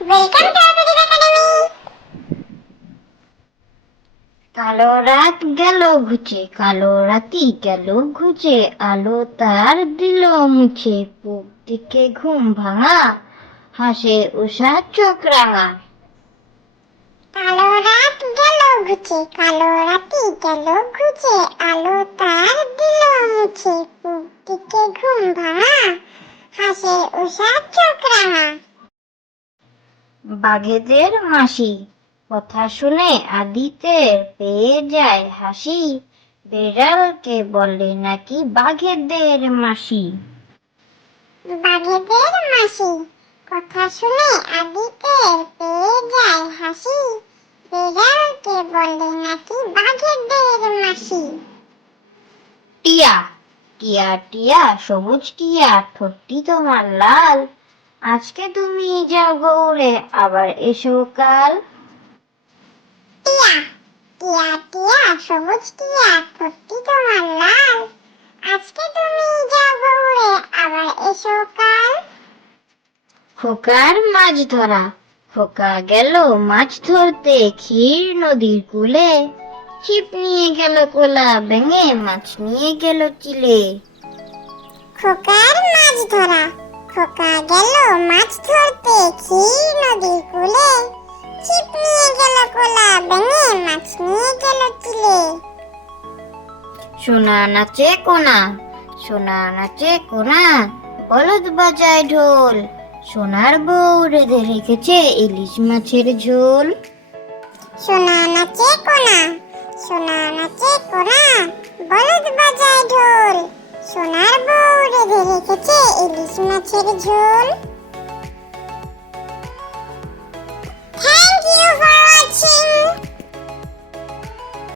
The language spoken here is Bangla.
Welcome to আবুদিন academy. কালো রাত গেল ঘুচে, কালো রাতি গেল ঘুচে, আলো তার দিল মুছে, পূব দিকে ঘুম ভাঙা, হাসে উষা চোখ রাঙা। কালো রাত গেল ঘুচে, কালো রাতি গেল ঘুচে, আলো তার দিল মুছে, পূব দিকে ঘুম ভাঙা, হাসে উষা চোখ রাঙা। বাঘেদের মাসি কথা শুনে আদিতে পেয়ে যায় হাসি, বেড়ালকে বলে নাকি বাঘেদের মাসি। বাঘেদের মাসি কথা শুনে আদিতে পেয়ে যায় হাসি, বেড়ালকে বলে নাকি বাঘেদের মাসি। টিয়া টিয়া টিয়া সবুজ টিয়া, ঠোঁটটি তোমার লাল, আজকে তুমি যাও গৌড়ে, আবার এসো কাল। টিয়া টিয়া টিয়া সবুজ টিয়া, ঠোঁটটি তোমার লাল, আজকে তুমি যাও গৌড়ে, আবার এসো কাল। খোকার মাছ ধরা, খোকা গেল মাছ ধরতে ক্ষীর নদীর কূলে, ছিপ নিয়ে গেল কোলা ভেঙে, মাছ নিয়ে গেল চিলে। খোকার মাছ ধরা, খোকা গেল মাছ ধরতে ক্ষীর নদীর কূলে, ছিপ নিয়ে গেল কোলা ভেঙে, মাছ নিয়ে গেল চিলে। সোনা নাচে কোনা, সোনা নাচে কোনা, বলদ বাজায় ঢোল, সোনার বউ রেঁধে রেখেছে ইলিশ মাছের ঝোল। সোনা নাচে কোনা, সোনা নাচে কোনা, বলদ বাজায় ঢোল, সোনার বউ রেঁধে রেখেছে ইলিশ মাছের ঝোল।